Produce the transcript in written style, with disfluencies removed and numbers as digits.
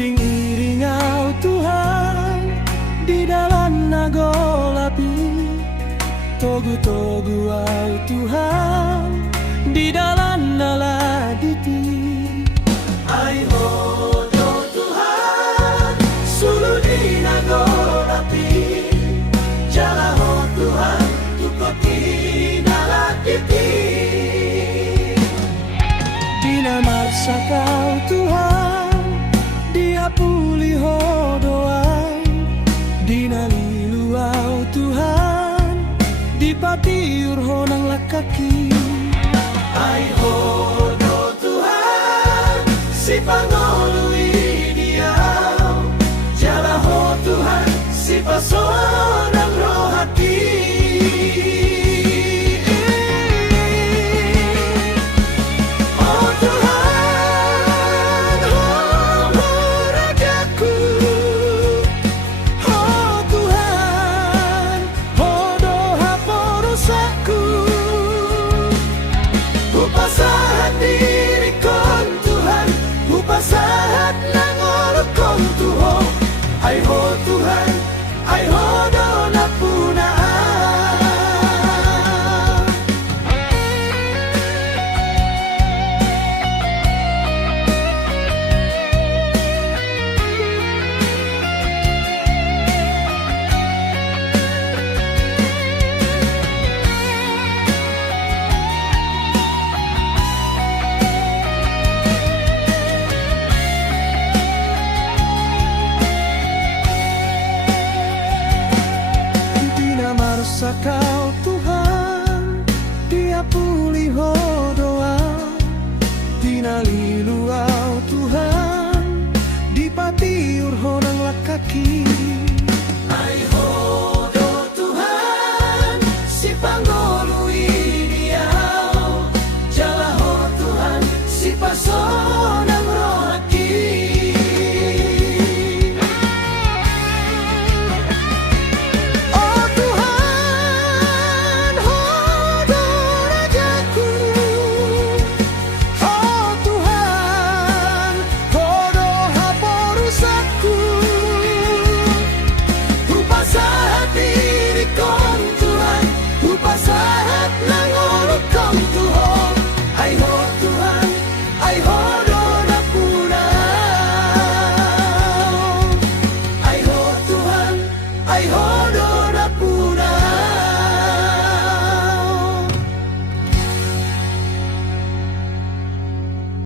Iring-iringau Tuhan di dalam nagolapi, togu-togu au Tuhan di dalam naladiti. Ai hodo Tuhan sulu di nagolapi, jala ho Tuhan tukoti naladiti. Dina marsa kau Tuhan dia pulih hodoai, dina liluau Tuhan dipatiur honang lakaki.